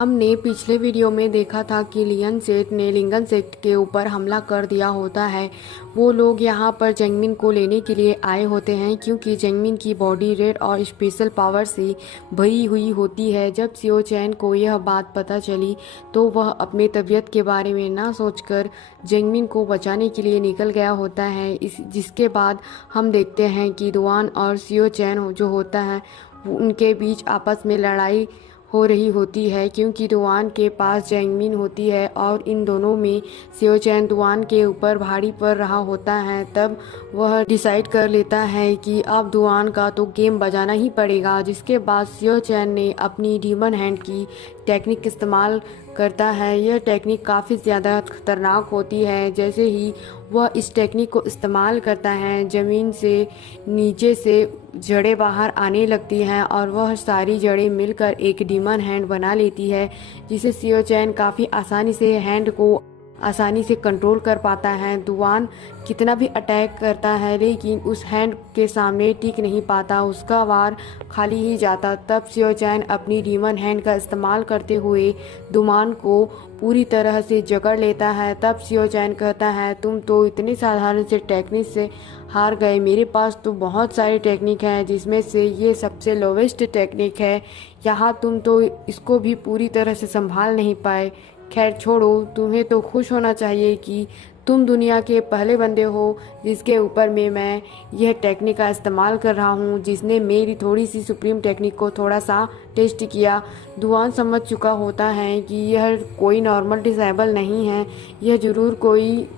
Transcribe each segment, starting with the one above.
हमने पिछले वीडियो में देखा था कि लियन सेठ ने लिंगन सेठ के ऊपर हमला कर दिया होता है। वो लोग यहाँ पर जेंगमिन को लेने के लिए आए होते हैं क्योंकि जेंगमिन की बॉडी रेड और स्पेशल पावर से भरी हुई होती है। जब सियो चैन को यह बात पता चली तो वह अपने तबीयत के बारे में ना सोचकर जेंगमिन को बचाने के लिए निकल गया होता है। जिसके बाद हम देखते हैं कि दुआन और सियो चैन जो होता है उनके बीच आपस में लड़ाई हो रही होती है क्योंकि दुआन के पास जेंगमिन होती है और इन दोनों में सियो चैन दुआन के ऊपर भारी पड़ रहा होता है। तब वह डिसाइड कर लेता है कि अब दुआन का तो गेम बजाना ही पड़ेगा। जिसके बाद सियो चैन ने अपनी डीमन हैंड की टेक्निक इस्तेमाल करता है। यह टेक्निक काफ़ी ज़्यादा खतरनाक होती है। जैसे ही वह इस टेक्निक को इस्तेमाल करता है ज़मीन से नीचे से जड़ें बाहर आने लगती हैं और वह सारी जड़ें मिलकर एक डीमन हैंड बना लेती है, जिसे सियो चैन काफ़ी आसानी से हैंड को आसानी से कंट्रोल कर पाता है। दुआन कितना भी अटैक करता है लेकिन उस हैंड के सामने टिक नहीं पाता, उसका वार खाली ही जाता। तब सियो चैन अपनी डीमन हैंड का इस्तेमाल करते हुए दुआन को पूरी तरह से जकड़ लेता है। तब सियो चैन कहता है, तुम तो इतने साधारण से टेक्निक से हार गए, मेरे पास तो बहुत सारी टेक्निक हैं जिसमें से ये सबसे लोवेस्ट टेक्निक है। यहाँ तुम तो इसको भी पूरी तरह से संभाल नहीं पाए। खैर छोड़ो, तुम्हें तो खुश होना चाहिए कि तुम दुनिया के पहले बंदे हो जिसके ऊपर में मैं यह टेक्निक का इस्तेमाल कर रहा हूँ, जिसने मेरी थोड़ी सी सुप्रीम टेक्निक को थोड़ा सा टेस्ट किया। दुआन समझ चुका होता है कि यह कोई नॉर्मल डिसेबल नहीं है, यह ज़रूर कोई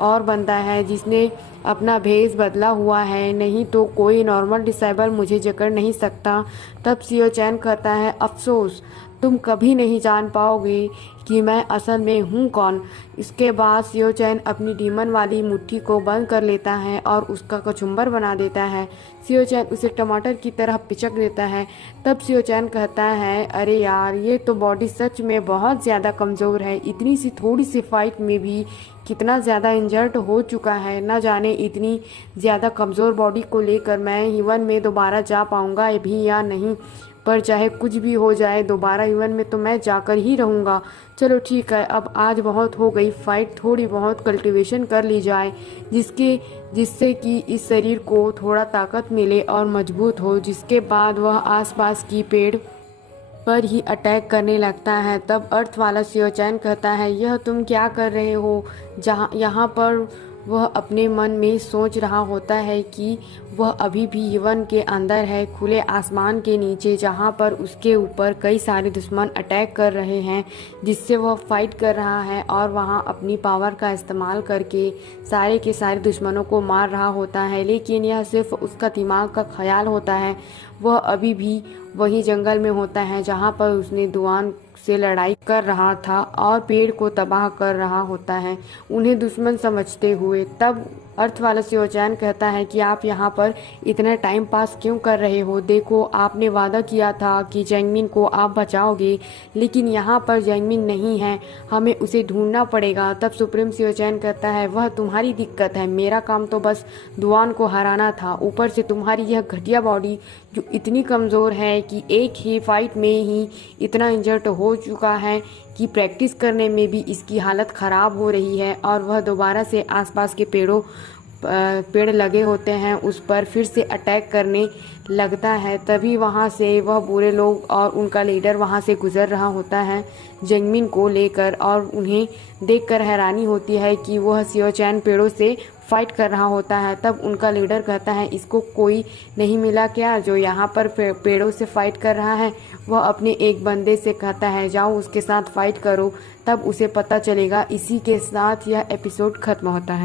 और बंदा है जिसने अपना भेष बदला हुआ है, नहीं तो कोई नॉर्मल डिसेबल मुझे जकड़ नहीं सकता। तब सियो चैन कहता है, अफसोस, तुम कभी नहीं जान पाओगे कि मैं असल में हूँ कौन। इसके बाद सियो चैन अपनी डीमन वाली मुट्ठी को बंद कर लेता है और उसका कचुम्बर बना देता है। सियो चैन उसे टमाटर की तरह पिचक देता है। तब सियो चैन कहता है, अरे यार, ये तो बॉडी सच में बहुत ज़्यादा कमज़ोर है, इतनी सी थोड़ी सी फाइट में भी कितना ज़्यादा इंजर्ड हो चुका है। न जाने इतनी ज़्यादा कमज़ोर बॉडी को लेकर मैं ह्यूमन में दोबारा जा पाऊँगा भी या नहीं, पर चाहे कुछ भी हो जाए दोबारा ह्यूमन में तो मैं जाकर ही रहूँगा। चलो ठीक है, अब आज बहुत हो गई फाइट, थोड़ी बहुत कल्टीवेशन कर ली जाए जिससे कि इस शरीर को थोड़ा ताकत मिले और मजबूत हो। जिसके बाद वह आसपास की पेड़ पर ही अटैक करने लगता है। तब अर्थ वाला सियो चैन कहता है, यह तुम क्या कर रहे हो। यहाँ पर वह अपने मन में सोच रहा होता है कि वह अभी भी यवन के अंदर है, खुले आसमान के नीचे, जहाँ पर उसके ऊपर कई सारे दुश्मन अटैक कर रहे हैं, जिससे वह फाइट कर रहा है और वहाँ अपनी पावर का इस्तेमाल करके सारे के सारे दुश्मनों को मार रहा होता है। लेकिन यह सिर्फ उसका दिमाग का ख्याल होता है। वह अभी भी वही जंगल में होता है जहाँ पर उसने दुआन से लड़ाई कर रहा था और पेड़ को तबाह कर रहा होता है, उन्हें दुश्मन समझते हुए। तब अर्थ वाला सियो चैन कहता है कि आप यहाँ पर इतना टाइम पास क्यों कर रहे हो। देखो, आपने वादा किया था कि जेंगमिन को आप बचाओगे, लेकिन यहाँ पर जेंगमिन नहीं है, हमें उसे ढूंढना पड़ेगा। तब सुप्रीम सियो चैन कहता है, वह तुम्हारी दिक्कत है, मेरा काम तो बस दुआन को हराना था। ऊपर से तुम्हारी यह घटिया बॉडी जो इतनी कमज़ोर है कि एक ही फाइट में ही इतना इंजर्ड हो चुका है कि प्रैक्टिस करने में भी इसकी हालत ख़राब हो रही है। और वह दोबारा से आसपास के पेड़ लगे होते हैं उस पर फिर से अटैक करने लगता है। तभी वहाँ से वह बुरे लोग और उनका लीडर वहाँ से गुजर रहा होता है जेंगमिन को लेकर, और उन्हें देखकर हैरानी होती है कि वह सियो चैन पेड़ों से फाइट कर रहा होता है। तब उनका लीडर कहता है, इसको कोई नहीं मिला क्या जो यहाँ पर पेड़ों से फाइट कर रहा है। वह अपने एक बंदे से कहता है, जाओ उसके साथ फाइट करो। तब उसे पता चलेगा। इसी के साथ यह एपिसोड खत्म होता है।